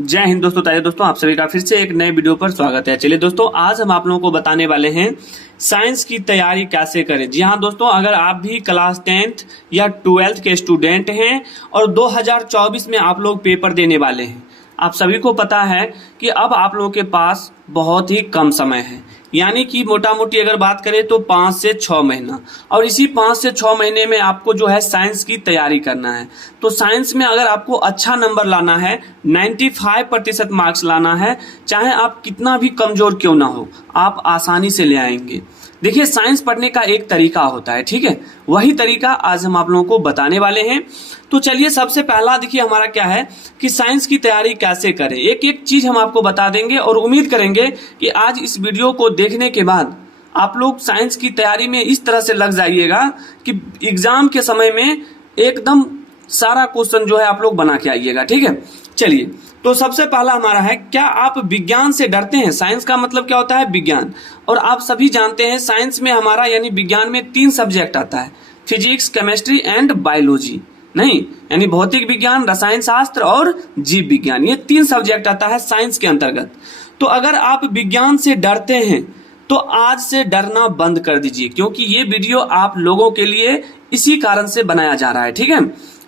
जय हिंद दोस्तों। ताजे दोस्तों, आप सभी का फिर से एक नए वीडियो पर स्वागत है। चलिए दोस्तों, आज हम आप लोगों को बताने वाले हैं साइंस की तैयारी कैसे करें। जी हाँ दोस्तों, अगर आप भी क्लास 10th या 12th के स्टूडेंट हैं और 2024 में आप लोग पेपर देने वाले हैं, आप सभी को पता है कि अब आप लोगों के पास बहुत ही कम समय है, यानी कि मोटा मोटी अगर बात करें तो 5 से 6 महीना, और इसी 5 से 6 महीने में आपको जो है साइंस की तैयारी करना है। तो साइंस में अगर आपको अच्छा नंबर लाना है, 95% मार्क्स लाना है, चाहे आप कितना भी कमजोर क्यों ना हो, आप आसानी से ले आएंगे। देखिए, साइंस पढ़ने का एक तरीका होता है, ठीक है, वही तरीका आज हम आप लोगों को बताने वाले हैं। तो चलिए, सबसे पहला देखिए हमारा क्या है कि साइंस की तैयारी कैसे करें, एक एक चीज हम आपको बता देंगे और उम्मीद करेंगे कि आज इस वीडियो को देखने के बाद आप लोग साइंस की तैयारी में इस तरह से लग जाइएगा कि एग्जाम के समय में एकदम सारा क्वेश्चन जो है आप लोग बना के आइएगा। ठीक है, चलिए, तो सबसे पहला हमारा है, क्या आप विज्ञान से डरते हैं? साइंस का मतलब क्या होता है? विज्ञान। और आप सभी जानते हैं साइंस में हमारा यानी विज्ञान में 3 सब्जेक्ट आता है, फिजिक्स, केमिस्ट्री एंड बायोलॉजी। नहीं, यानी भौतिक विज्ञान, रसायन शास्त्र और जीव विज्ञान, ये 3 सब्जेक्ट आता है साइंस के अंतर्गत। तो अगर आप विज्ञान से डरते हैं तो आज से डरना बंद कर दीजिए, क्योंकि ये वीडियो आप लोगों के लिए इसी कारण से बनाया जा रहा है। ठीक है,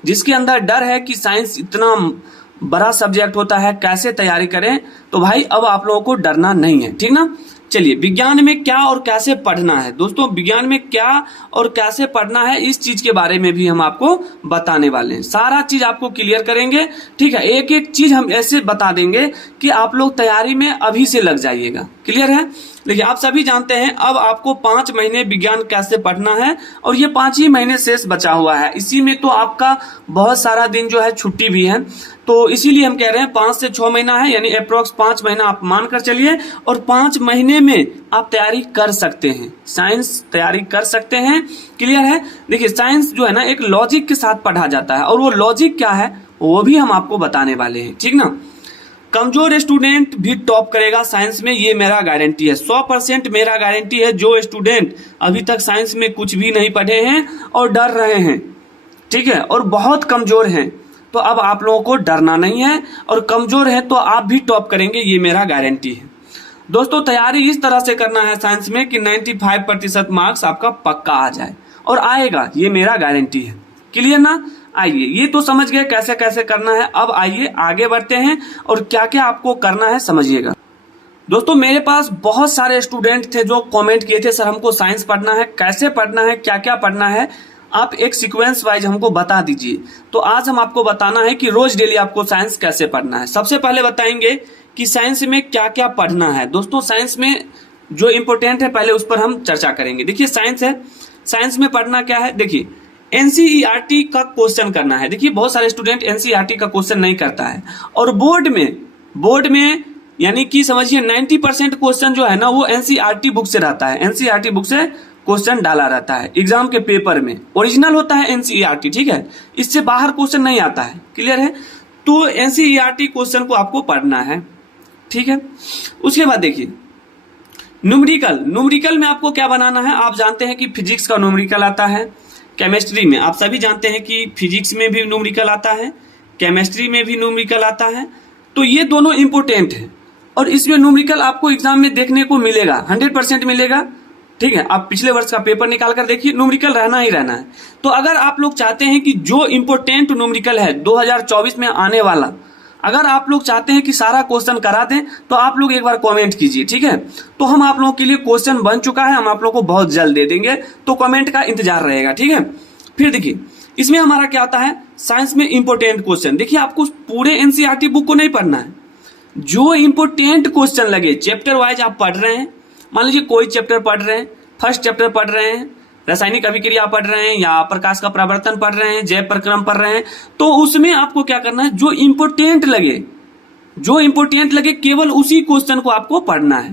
जिसके अंदर डर है कि साइंस इतना बड़ा सब्जेक्ट होता है, कैसे तैयारी करें, तो भाई अब आप लोगों को डरना नहीं है। ठीक ना, चलिए, विज्ञान में क्या और कैसे पढ़ना है दोस्तों, विज्ञान में क्या और कैसे पढ़ना है, इस चीज के बारे में भी हम आपको बताने वाले हैं। सारा चीज आपको क्लियर करेंगे। ठीक है, एक एक चीज हम ऐसे बता देंगे कि आप लोग तैयारी में अभी से लग जाइएगा। क्लियर है? देखिए, आप सभी जानते हैं अब आपको 5 महीने विज्ञान कैसे पढ़ना है, और ये 5 ही महीने शेष बचा हुआ है। इसी में तो आपका बहुत सारा दिन जो है छुट्टी भी है, तो इसीलिए हम कह रहे हैं 5 से 6 महीना है, यानी अप्रोक्स 5 महीना आप मान कर चलिए, और 5 महीने में आप तैयारी कर सकते हैं, साइंस तैयारी कर सकते हैं। क्लियर है? देखिए, साइंस जो है ना एक लॉजिक के साथ पढ़ा जाता है, और वो लॉजिक क्या है वो भी हम आपको बताने वाले हैं। ठीक ना, कमजोर स्टूडेंट भी टॉप करेगा साइंस में, ये मेरा गारंटी है, 100% मेरा गारंटी है। जो स्टूडेंट अभी तक साइंस में कुछ भी नहीं पढ़े हैं और डर रहे हैं, ठीक है, और बहुत कमजोर हैं, तो अब आप लोगों को डरना नहीं है, और कमजोर है तो आप भी टॉप करेंगे, ये मेरा गारंटी है। दोस्तों, तैयारी इस तरह से करना है साइंस में कि 95% मार्क्स आपका पक्का आ जाए, और आएगा, ये मेरा गारंटी है। क्लियर ना? आइए, ये तो समझ गए कैसे कैसे करना है। अब आइए आगे बढ़ते हैं और क्या क्या आपको करना है समझिएगा। दोस्तों, मेरे पास बहुत सारे स्टूडेंट थे जो कमेंट किए थे, सर हमको साइंस पढ़ना है, कैसे पढ़ना है, क्या क्या पढ़ना है, आप एक सीक्वेंस वाइज हमको बता दीजिए। तो आज हम आपको बताना है कि रोज डेली आपको साइंस कैसे पढ़ना है। सबसे पहले बताएंगे कि साइंस में क्या क्या पढ़ना है। दोस्तों, साइंस में जो इंपोर्टेंट है पहले उस पर हम चर्चा करेंगे। देखिए, साइंस है, साइंस में पढ़ना क्या है, देखिए एनसीईआरटी का क्वेश्चन करना है। देखिए, बहुत सारे स्टूडेंट एनसीईआरटी का क्वेश्चन नहीं करता है, और बोर्ड में यानी कि समझिए 90% क्वेश्चन जो है ना वो एनसीईआरटी बुक से रहता है, एनसीईआरटी बुक से क्वेश्चन डाला रहता है एग्जाम के पेपर में, ओरिजिनल होता है एनसीईआरटी। ठीक है, इससे बाहर क्वेश्चन नहीं आता है। क्लियर है? तो एनसीईआरटी क्वेश्चन को आपको पढ़ना है। ठीक है, उसके बाद देखिए न्यूमेरिकल में आपको क्या बनाना है। आप जानते हैं कि फिजिक्स का न्यूमेरिकल आता है, केमिस्ट्री में आप सभी जानते हैं कि फिजिक्स में भी न्यूमेरिकल आता है, केमिस्ट्री में भी न्यूमेरिकल आता है। तो ये दोनों इंपोर्टेंट है, और इसमें न्यूमेरिकल आपको एग्जाम में देखने को मिलेगा, 100% मिलेगा। ठीक है, आप पिछले वर्ष का पेपर निकाल कर देखिए, न्यूमेरिकल रहना ही रहना है। तो अगर आप लोग चाहते हैं कि जो इंपोर्टेंट न्यूमेरिकल है 2024 में आने वाला, अगर आप लोग चाहते हैं कि सारा क्वेश्चन करा दें, तो आप लोग एक बार कमेंट कीजिए। ठीक है, तो हम आप लोगों के लिए क्वेश्चन बन चुका है, हम आप लोगों को बहुत जल्द दे देंगे, तो कमेंट का इंतजार रहेगा। ठीक है, फिर देखिए इसमें हमारा क्या आता है, साइंस में इंपोर्टेंट क्वेश्चन। देखिए, आपको पूरे एनसीईआरटी बुक को नहीं पढ़ना है, जो इंपोर्टेंट क्वेश्चन लगे चैप्टर वाइज आप पढ़ रहे हैं। मान लीजिए कोई चैप्टर पढ़ रहे हैं, फर्स्ट चैप्टर पढ़ रहे हैं, रासायनिक अभिक्रिया पढ़ रहे हैं, या प्रकाश का परावर्तन पढ़ रहे हैं, जैव प्रक्रम पढ़ रहे हैं, तो उसमें आपको क्या करना है, जो इंपोर्टेंट लगे केवल उसी क्वेश्चन को आपको पढ़ना है।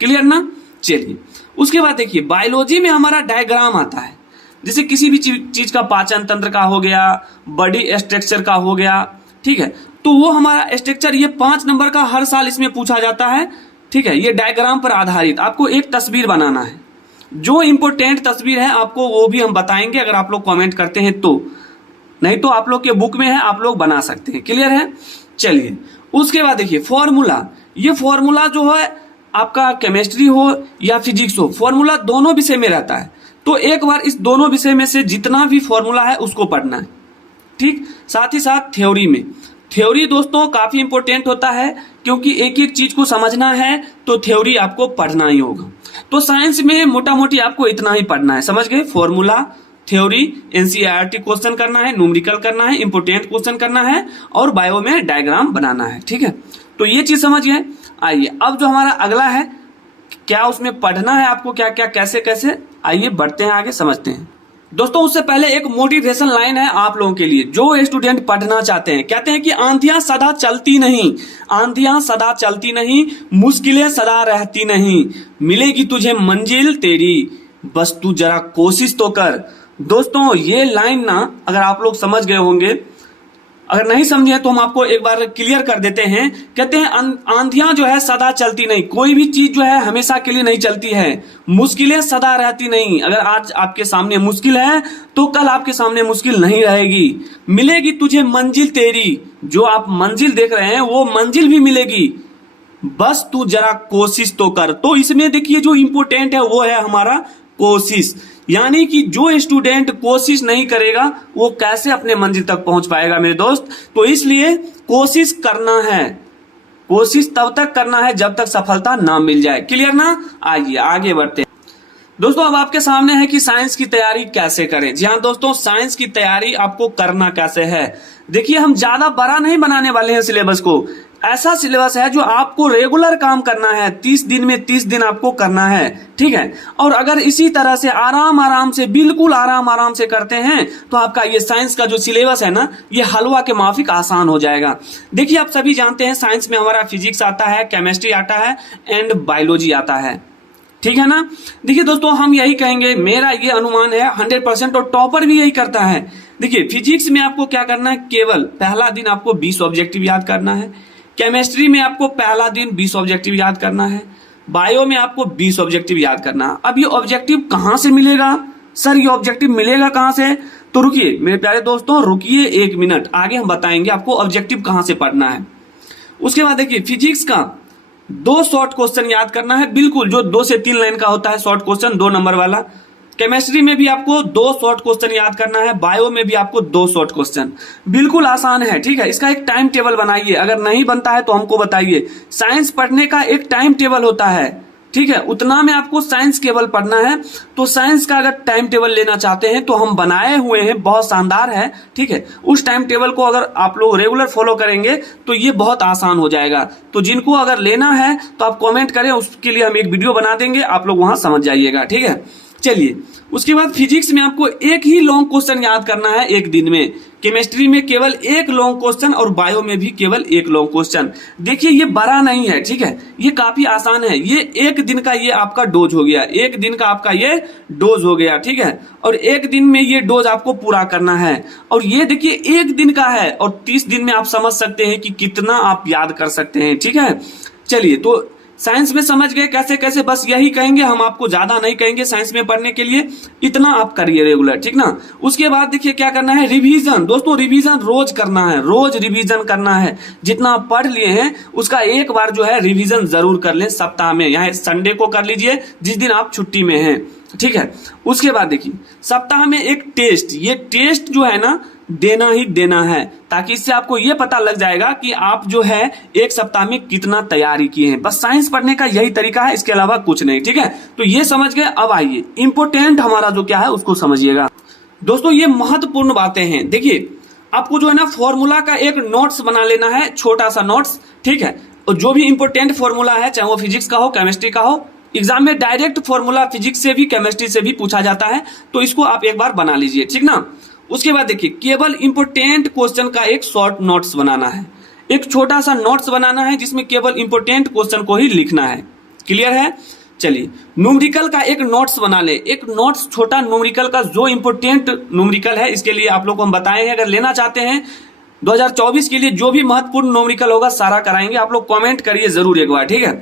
क्लियर ना? चलिए, उसके बाद देखिए बायोलॉजी में हमारा डायग्राम आता है, जैसे किसी भी चीज का पाचन तंत्र का हो गया, बॉडी स्ट्रक्चर का हो गया। ठीक है, तो वो हमारा स्ट्रक्चर, ये 5 नंबर का हर साल इसमें पूछा जाता है। ठीक है, ये डायग्राम पर आधारित आपको एक तस्वीर बनाना है, जो इंपोर्टेंट तस्वीर है आपको वो भी हम बताएंगे अगर आप लोग कमेंट करते हैं तो, नहीं तो आप लोग के बुक में है, आप लोग बना सकते हैं। क्लियर है? चलिए, उसके बाद देखिए फॉर्मूला, ये फॉर्मूला जो है आपका केमिस्ट्री हो या फिजिक्स हो, फॉर्मूला दोनों विषय में रहता है। तो एक बार इस दोनों विषय में से जितना भी फॉर्मूला है उसको पढ़ना है, ठीक। साथ ही साथ थ्योरी में, थ्योरी दोस्तों काफी इंपॉर्टेंट होता है, क्योंकि एक एक चीज को समझना है तो थ्योरी आपको पढ़ना ही होगा। तो साइंस में मोटा मोटी आपको इतना ही पढ़ना है, समझ गए। फॉर्मूला, थ्योरी, एनसीईआरटी क्वेश्चन करना है, न्यूमेरिकल करना है, इंपोर्टेंट क्वेश्चन करना है, और बायो में डायग्राम बनाना है, ठीक है। तो ये चीज समझिए। आइए अब जो हमारा अगला है, क्या उसमें पढ़ना है आपको, क्या क्या कैसे कैसे, आइए बढ़ते हैं आगे, समझते हैं। दोस्तों उससे पहले एक मोटिवेशन लाइन है आप लोगों के लिए, जो स्टूडेंट पढ़ना चाहते हैं। कहते हैं कि आंधियां सदा चलती नहीं, आंधियां सदा चलती नहीं, मुश्किलें सदा रहती नहीं, मिलेगी तुझे मंजिल तेरी, बस तू जरा कोशिश तो कर। दोस्तों ये लाइन ना अगर आप लोग समझ गए होंगे, अगर नहीं समझे तो हम आपको एक बार क्लियर कर देते हैं। कहते हैं आंधियां जो है सदा चलती नहीं, कोई भी चीज जो है हमेशा के लिए नहीं चलती है। मुश्किलें सदा रहती नहीं, अगर आज आपके सामने मुश्किल है तो कल आपके सामने मुश्किल नहीं रहेगी। मिलेगी तुझे मंजिल तेरी, जो आप मंजिल देख रहे हैं वो मंजिल भी मिलेगी, बस तू जरा कोशिश तो कर। तो इसमें देखिए जो इंपोर्टेंट है वो है हमारा कोशिश, यानी कि जो स्टूडेंट कोशिश नहीं करेगा वो कैसे अपने मंजिल तक पहुंच पाएगा मेरे दोस्त। तो इसलिए कोशिश करना है, कोशिश तब तक करना है जब तक सफलता ना मिल जाए। क्लियर ना? आइए आगे बढ़ते हैं। दोस्तों अब आपके सामने है कि साइंस की तैयारी कैसे करें। जी हाँ दोस्तों, साइंस की तैयारी आपको करना कैसे है। देखिए हम ज्यादा बड़ा नहीं बनाने वाले हैं सिलेबस को, ऐसा सिलेबस है जो आपको रेगुलर काम करना है, 30 दिन में 30 दिन आपको करना है, ठीक है। और अगर इसी तरह से आराम से, बिल्कुल आराम से करते हैं तो आपका ये साइंस का जो सिलेबस है ना, ये हलवा के माफिक आसान हो जाएगा। देखिए आप सभी जानते हैं साइंस में हमारा फिजिक्स आता है, केमिस्ट्री आता है एंड बायोलॉजी आता है, ठीक है ना। देखिए दोस्तों हम यही कहेंगे, मेरा ये अनुमान है 100%, और टॉपर भी यही करता है। देखिए फिजिक्स में आपको क्या करना है, केवल पहला दिन आपको 20 ऑब्जेक्टिव याद करना है, केमिस्ट्री में आपको पहला दिन 20 ऑब्जेक्टिव याद करना है, बायो में आपको 20 ऑब्जेक्टिव याद करना है। अब ये ऑब्जेक्टिव कहां से मिलेगा सर, ये ऑब्जेक्टिव मिलेगा कहां से? तो रुकिए मेरे प्यारे दोस्तों, रुकिए 1 मिनट, आगे हम बताएंगे आपको ऑब्जेक्टिव कहां से पढ़ना है। उसके बाद देखिए फिजिक्स का 2 शॉर्ट क्वेश्चन याद करना है, बिल्कुल जो 2 से 3 लाइन का होता है शॉर्ट क्वेश्चन, 2 नंबर वाला। केमिस्ट्री में भी आपको 2 शॉर्ट क्वेश्चन याद करना है, बायो में भी आपको 2 शॉर्ट क्वेश्चन। बिल्कुल आसान है, ठीक है। इसका एक टाइम टेबल बनाइए, अगर नहीं बनता है तो हमको बताइए। साइंस पढ़ने का एक टाइम टेबल होता है, ठीक है, उतना में आपको साइंस केवल पढ़ना है। तो साइंस का अगर टाइम टेबल लेना चाहते हैं तो हम बनाए हुए हैं, बहुत शानदार है, ठीक है। उस टाइम टेबल को अगर आप लोग रेगुलर फॉलो करेंगे तो ये बहुत आसान हो जाएगा। तो जिनको अगर लेना है तो आप कमेंट करें, उसके लिए हम एक वीडियो बना देंगे, आप लोग वहां समझ जाइएगा, ठीक है। चलिए उसके बाद फिजिक्स में आपको एक ही लॉन्ग क्वेश्चन याद करना है 1 दिन में, केमिस्ट्री में केवल 1 लॉन्ग क्वेश्चन, और बायो में भी केवल 1 लॉन्ग क्वेश्चन। देखिए ये बड़ा नहीं है, ठीक है, ये काफी आसान है। ये 1 दिन का ये आपका डोज हो गया, 1 दिन का आपका ये डोज हो गया, ठीक है। और 1 दिन में ये डोज आपको पूरा करना है, और ये देखिए 1 दिन का है, और 30 दिन में आप समझ सकते हैं कि कितना आप याद कर सकते हैं, ठीक है। चलिए तो साइंस में समझ गए कैसे कैसे, बस यही कहेंगे, हम आपको ज्यादा नहीं कहेंगे साइंस में पढ़ने के लिए, इतना आप करिए रेगुलर, ठीक ना। उसके बाद देखिए क्या करना है, रिवीजन। दोस्तों रिवीजन रोज करना है, रोज रिवीजन करना है। जितना आप पढ़ लिए हैं उसका एक बार जो है रिवीजन जरूर कर लें सप्ताह में, यहाँ संडे को कर लीजिए जिस दिन आप छुट्टी में हैं, ठीक है। उसके बाद देखिए सप्ताह में एक टेस्ट, ये टेस्ट जो है ना देना ही देना है, ताकि इससे आपको ये पता लग जाएगा कि आप जो है 1 सप्ताह में कितना तैयारी किए हैं। बस साइंस पढ़ने का यही तरीका है, इसके अलावा कुछ नहीं, ठीक है। तो ये समझ गए। अब आइए इंपोर्टेंट हमारा जो क्या है उसको समझिएगा। दोस्तों ये महत्वपूर्ण बातें हैं। देखिए आपको जो है ना फॉर्मूला का एक नोट्स बना लेना है, छोटा सा नोट्स, ठीक है। और जो भी इंपोर्टेंट फॉर्मूला है, चाहे वो फिजिक्स का हो, केमिस्ट्री का हो, एग्जाम में डायरेक्ट फॉर्मूला फिजिक्स से भी केमिस्ट्री से भी पूछा जाता है, तो इसको आप एक बार बना लीजिए, ठीक ना। उसके बाद देखिए केवल इंपोर्टेंट क्वेश्चन का एक शॉर्ट नोट्स बनाना है, एक छोटा सा नोट्स बनाना है जिसमें केवल इंपोर्टेंट क्वेश्चन को ही लिखना है। क्लियर है? चलिए न्यूमेरिकल का एक नोट्स बना ले, एक नोट्स छोटा न्यूमेरिकल का, जो इंपोर्टेंट न्यूमेरिकल है इसके लिए आप लोग को हम बताए हैं। अगर लेना चाहते हैं 2024 के लिए जो भी महत्वपूर्ण न्यूमेरिकल होगा सारा कराएंगे, आप लोग कमेंट करिए जरूर एक बार, ठीक है।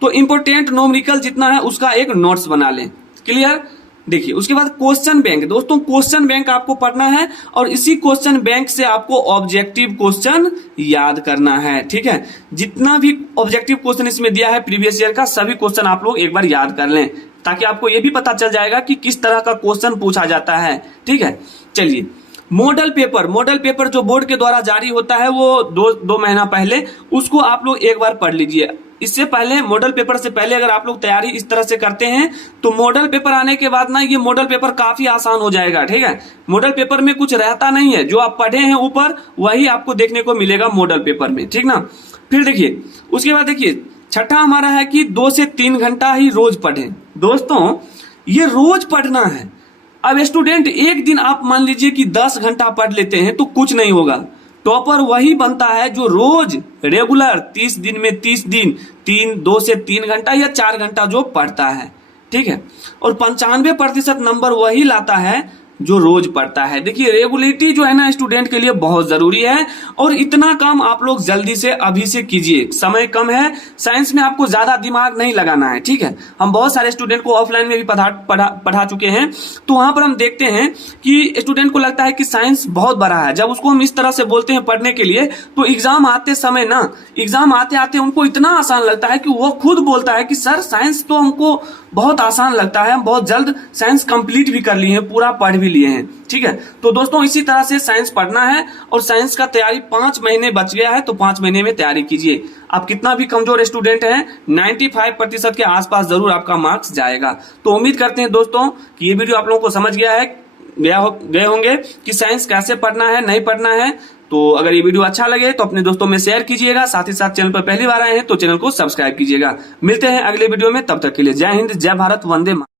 तो इंपोर्टेंट न्यूमेरिकल जितना है उसका एक नोट्स बना लें। क्लियर? देखिए उसके बाद क्वेश्चन बैंक, दोस्तों क्वेश्चन बैंक आपको पढ़ना है और इसी क्वेश्चन बैंक से आपको ऑब्जेक्टिव क्वेश्चन याद करना है। ठीक है, जितना भी ऑब्जेक्टिव क्वेश्चन इसमें दिया है प्रीवियस ईयर का, सभी क्वेश्चन आप लोग एक बार याद कर लें, ताकि आपको यह भी पता चल जाएगा कि किस तरह का क्वेश्चन पूछा जाता है। ठीक है, चलिए मॉडल पेपर जो बोर्ड के द्वारा जारी होता है वो दो महीना पहले, उसको आप लोग एक बार पढ़ लीजिए। इससे पहले मॉडल पेपर से पहले अगर आप लोग तैयारी इस तरह से करते हैं तो मॉडल पेपर आने के बाद ना ये मॉडल पेपर काफी आसान हो जाएगा। ठीक है, मॉडल पेपर में कुछ रहता नहीं है, जो आप पढ़े हैं ऊपर वही आपको देखने को मिलेगा मॉडल पेपर में। ठीक ना, फिर देखिए उसके बाद देखिए छठा हमारा है कि 2 से 3 घंटा ही रोज पढ़ें। दोस्तों ये रोज पढ़ना है। अब स्टूडेंट एक दिन आप मान लीजिए कि 10 घंटा पढ़ लेते हैं तो कुछ नहीं होगा। टॉपर वही बनता है जो रोज रेगुलर 30 दिन में 30 दिन 2 से 3 घंटा या 4 घंटा जो पढ़ता है। ठीक है, और 95% नंबर वही लाता है जो रोज पढ़ता है। देखिए रेगुलरिटी जो है ना स्टूडेंट के लिए बहुत जरूरी है, और इतना काम आप लोग जल्दी से अभी से कीजिए, समय कम है। साइंस में आपको ज्यादा दिमाग नहीं लगाना है। ठीक है, हम बहुत सारे स्टूडेंट को ऑफलाइन में भी पढ़ा चुके हैं, तो वहां पर हम देखते हैं कि स्टूडेंट को लगता है कि साइंस बहुत बड़ा है। जब उसको हम इस तरह से बोलते हैं पढ़ने के लिए, तो एग्जाम आते समय ना, एग्जाम आते आते उनको इतना आसान लगता है कि वो खुद बोलता है कि सर साइंस तो हमको बहुत आसान लगता है, हम बहुत जल्द साइंस कंप्लीट भी कर लिए हैं, पूरा पढ़ भी लिए हैं। ठीक है, तो दोस्तों इसी तरह से साइंस पढ़ना है, और साइंस का तैयारी 5 महीने बच गया है, तो 5 महीने में तैयारी कीजिए। आप कितना भी कमजोर स्टूडेंट हैं, 95% के आसपास जरूर आपका मार्क्स जाएगा। तो उम्मीद करते हैं दोस्तों कि ये वीडियो आप लोगों को समझ गए होंगे कि साइंस कैसे पढ़ना है, नहीं पढ़ना है। तो अगर ये वीडियो अच्छा लगे तो अपने दोस्तों में शेयर कीजिएगा, साथ ही साथ चैनल पर पहली बार आए हैं तो चैनल को सब्सक्राइब कीजिएगा। मिलते हैं अगले वीडियो में, तब तक के लिए जय हिंद, जय भारत, वंदे मातरम।